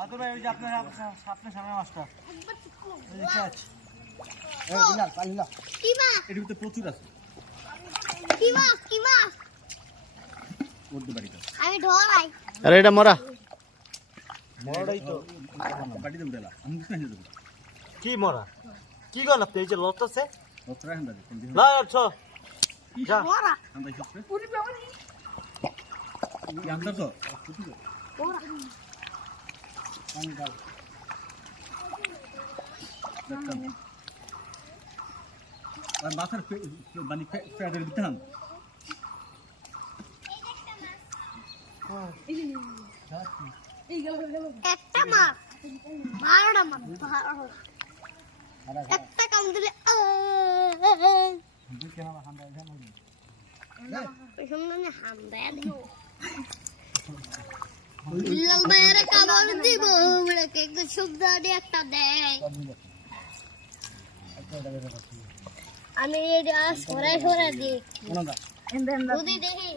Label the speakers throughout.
Speaker 1: হাতুর ভাই ওই যে আপনার আপনার সামনে মাছটা। ওই যে
Speaker 2: কি
Speaker 1: ভিতরে প্রচুর আছে।
Speaker 3: আরে এটা মরা।
Speaker 1: কি মরা? কি গন আপনি এই যে লট আছে? না যা।
Speaker 2: মরা?
Speaker 1: তো? মাথার মানে ফ্যাটের দিতে হান
Speaker 2: একটা মাছ বারোটা মাছ একটা কাম দিলে হামদায় দিব লাল বাইরে কামড় দিব ওগুলোকে একটু সুবিধা একটা দেয়। আমি এটা সরাই যদি দেখি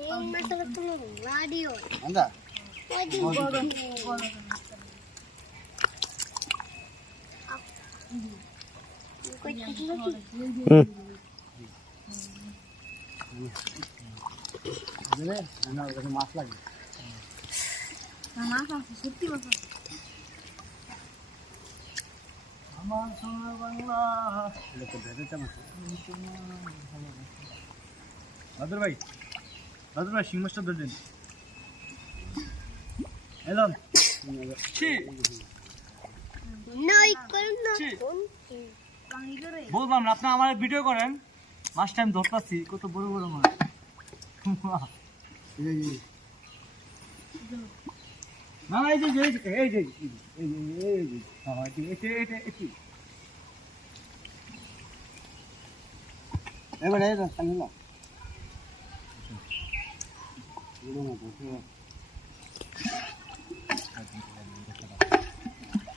Speaker 2: কোনো
Speaker 1: মাছ লাগে। আমার সোনার বাংলা বাদর ভাই বাদর ভাই শিং মাছটা এলাম। বললাম না আপনি আমার ভিডিও করেন। মাছটা আমি ধরতাছি কত বড় বড় মাছ। না না, এই যে এই যে এই যে এই যে এই যে হ্যাঁ এই যে এটা এটা এটা। এবারে এই সামনে না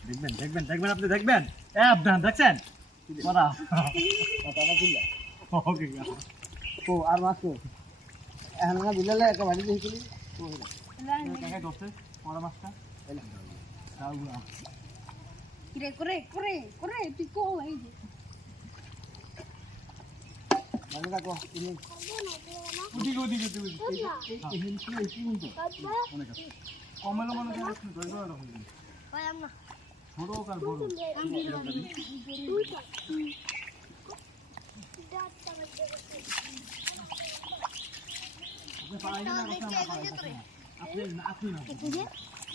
Speaker 1: দেখবেন দেখবেন দেখবেন আপনি দেখবেন। এ আপনার দেখছেন? পড়া ওকে
Speaker 4: ও আর মাছ তো এখন না বুঝলে একটা বাড়ি দেখছিলি?
Speaker 1: পড়া মাছটা রাউগুলা
Speaker 2: করে করে করে করে তুই কো এই যে।
Speaker 4: মানে দেখো তুমি
Speaker 1: ওদিকে ওদিকে ওদিকে অনেক আছে কমেলো মনে ধরে ধরে রাখুন
Speaker 2: পাইলাম না
Speaker 1: ছোট হোক বড় আপনি পারেন না কথা না। পারেন আপনি আপনি না।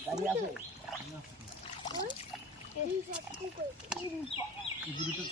Speaker 4: গাড়ি আছে?
Speaker 2: এই সব কি করে
Speaker 1: এই দুটো